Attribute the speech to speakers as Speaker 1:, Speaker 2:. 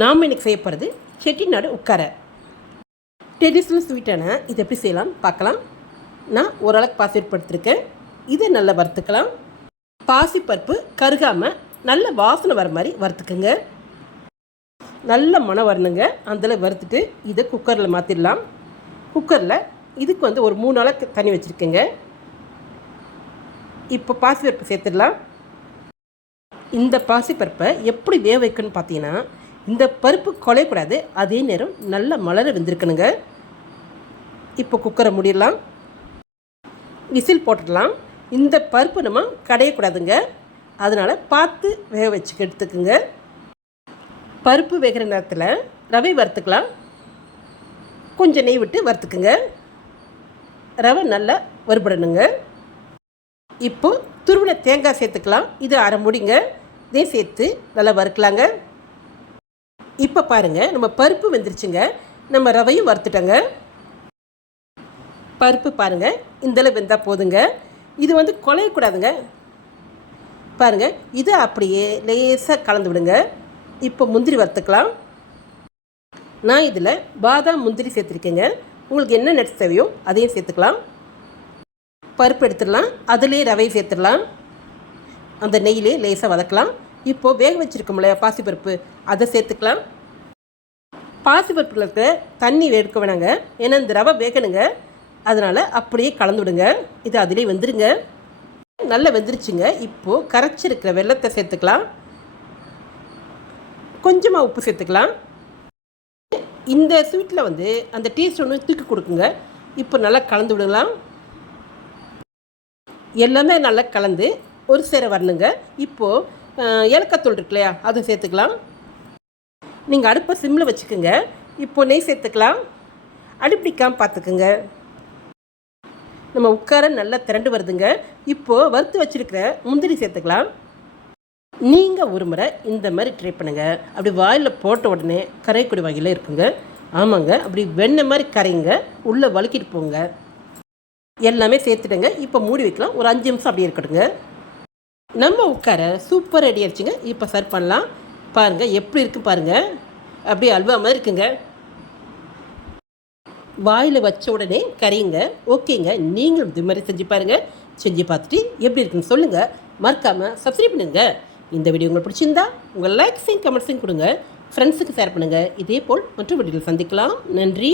Speaker 1: நாம் இன்னைக்கு செய்ய போகிறது செட்டிநாடு உட்கார. ட்ரெடிஷ்னல் ஸ்வீட்டான இதை எப்படி செய்யலாம்? பார்க்கலாம். நான் ஓரளவுக்கு பாசி எடுத்துருக்கேன். இதை நல்லா வறுத்துக்கலாம். பாசிப்பருப்பு கருகாமல் நல்ல வாசனை வர மாதிரி வறுத்துக்குங்க. நல்ல மனம் வரணுங்க. அதில் வறுத்துட்டு இதை குக்கரில் மாற்றிடலாம் குக்கரில் இதுக்கு வந்து ஒரு மூணு அளவுக்கு தண்ணி வச்சுருக்கேங்க. இப்போ பாசிப்பருப்பு சேர்த்துடலாம். இந்த பாசிப்பருப்பை எப்படி வேக வைக்கணும்னு பார்த்தீங்கன்னா இந்த பருப்பு குலையக்கூடாது அதே நேரம் நல்ல மலர வெந்திருக்கணுங்க. இப்போ குக்கரை முடிடலாம். விசில் போட்டுடலாம். இந்த பருப்பு நம்ம கடையக்கூடாதுங்க. அதனால் பார்த்து வேக வச்சு எடுத்துக்குங்க. பருப்பு வேகிற நேரத்தில் ரவை வறுத்துக்கலாம். கொஞ்சம் நெய் விட்டு வறுத்துக்குங்க. ரவை நல்லா வறுபடணுங்க. இப்போது துருவின தேங்காய் சேர்த்துக்கலாம். இது அரை முடிங்க. இதையும் சேர்த்து நல்லா வறுக்கலாங்க. இப்போ பாருங்கள் நம்ம பருப்பு வெந்துருச்சுங்க. நம்ம ரவையும் வறுத்துட்டோங்க. பருப்பு பாருங்கள் இந்தளவு வெந்தால் போதுங்க. இது வந்து குலையக்கூடாதுங்க பாருங்கள் இதை அப்படியே லேசாக கலந்து விடுங்க. இப்போ முந்திரி வறுத்துக்கலாம். நான் இதில் பாதாம் முந்திரி சேர்த்துருக்கேங்க. உங்களுக்கு என்ன நட்ஸ் தேவையோ அதையும் சேர்த்துக்கலாம். பருப்பு எடுத்துடலாம் அதுலேயே ரவை சேர்த்துடலாம். அந்த நெய்யிலே லேசாக வதக்கலாம். இப்போது வேக வச்சுருக்கோம்ல பாசிப்பருப்பு அதை சேர்த்துக்கலாம். பாசிப்பருப்பில் இருக்க தண்ணி எடுக்க வேணாங்க. ஏன்னா இந்த ரவை வேகணுங்க. அதனால் அப்படியே கலந்து விடுங்க இது அதிலே வெந்துருங்க. நல்லா வெந்துருச்சுங்க. இப்போது கரைச்சிருக்கிற வெள்ளத்தை சேர்த்துக்கலாம். கொஞ்சமாக உப்பு சேர்த்துக்கலாம். இந்த ஸ்வீட்டில் வந்து அந்த டேஸ்ட் ஒன்று தூக்கி கொடுக்குங்க. இப்போ நல்லா கலந்து விடலாம். எல்லாமே நல்லா கலந்து ஒரு சேர வரணுங்க. இப்போது ஏலக்காத்தூள் இருக்கு இல்லையா? அதை சேர்த்துக்கலாம். நீங்கள் அடுப்பை சிம்மில் வச்சுக்கோங்க. இப்போது நெய் சேர்த்துக்கலாம். அடிப்பிடிக்காமல் பார்த்துக்குங்க நம்ம உட்கார நல்லா திரண்டு வருதுங்க. இப்போது வறுத்து வச்சுருக்கிற முந்திரி சேர்த்துக்கலாம். நீங்கள் ஒரு முறை இந்த மாதிரி ட்ரை பண்ணுங்கள் அப்படி வாயில் போட்ட உடனே கரைக்குடி வகையில் இருக்குங்க. ஆமாங்க. அப்படி வெண்ணெய் மாதிரி கரைங்க. உள்ளே வழுக்கிட்டு போங்க. எல்லாமே சேர்த்துடுங்க. இப்போ மூடி வைக்கலாம். ஒரு அஞ்சு நிமிஷம் அப்படியே இருக்கட்டுங்க. நம்ம உட்கார சூப்பர் ரெடி ஆயிடுச்சுங்க. இப்போ சர்வ் பண்ணலாம். பாருங்கள் எப்படி இருக்குது பாருங்கள் அப்படியே அல்வா மாதிரி இருக்குங்க. வாயில் வச்ச உடனே கரையுங்க ஓகேங்க நீங்களும் இது மாதிரி செஞ்சு பாருங்கள் செஞ்சு பார்த்துட்டு எப்படி இருக்குன்னு சொல்லுங்கள் மறக்காமல் சப்ஸ்கிரைப் பண்ணுங்க. இந்த வீடியோ உங்களுக்கு பிடிச்சிருந்தா உங்கள் லைக்ஸையும் கமெண்ட்ஸையும் கொடுங்க. ஃப்ரெண்ட்ஸுக்கு ஷேர் பண்ணுங்கள் இதே போல் மற்ற வீடியோவில் சந்திக்கலாம். நன்றி.